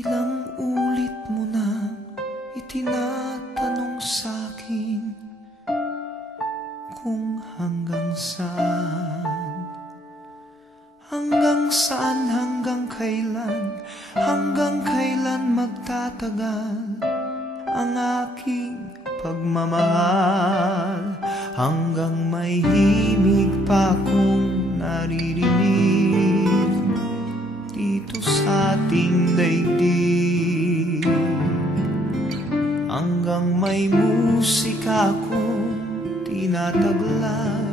Ilang ulit mo na itinatanong sa'kin kung hanggang saan, hanggang kailan magtatagal ang aking pagmamahal, hanggang may himig pa akong naririnig dito sa ating daigdig, hanggang may musika akong tinataglay,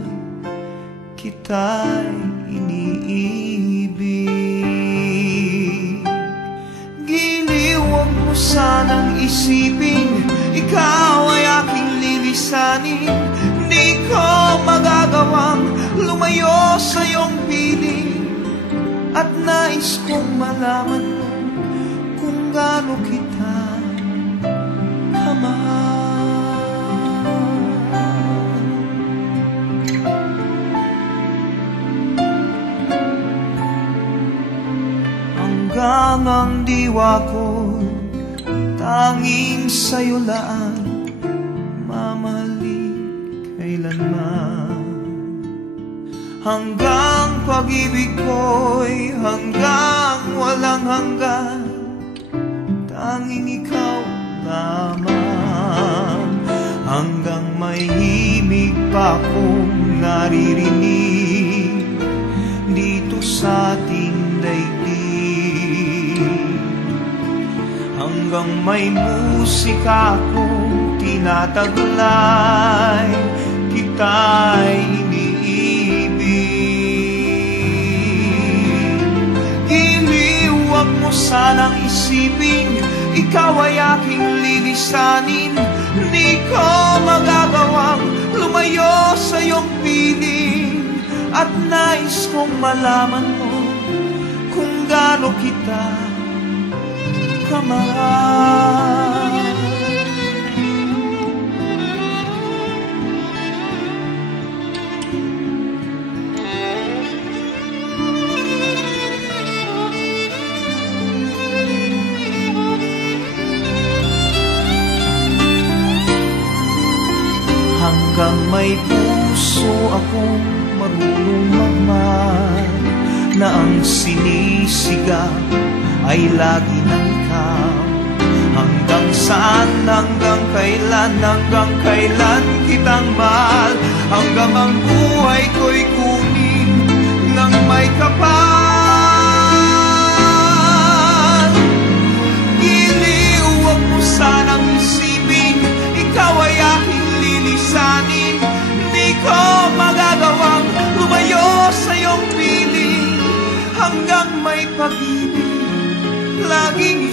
kita'y iniibig. Giliw, huwag mo sanang isipin ikaw ay aking lilisanin. Di ko magagawang lumayo sa iyong piling, at nais kong malaman mo kung gaano kita kamahal. Hanggang ang diwa ko tanging sa'yo laan, mamahalin kailanman. Hanggang pag-ibig ko'y hanggang walang hanggan, tanging ikaw lamang. Hanggang may himig pa akong naririnig dito sa ating daigdig, hanggang may musika akong tinataglay, kita'y iniibig. Giliw, huwag mo sanang isipin ikaw ay aking lilisanin. Di ko magagawang lumayo sa iyong piling, at nais kong malaman mo kung gaano kita kamahal. Hanggang may puso akong marunong magmahal, na ang sinisigaw ay lagi ng ikaw. Hanggang saan, hanggang kailan kitang mahal, hanggang ang buhay ko'y kunin ng may kapal. Giliw, huwag mo sanang isipin ikaw ay aking lilisanin. Di ko magagawang lumayo sa iyong piling, hanggang may pag-ibig laging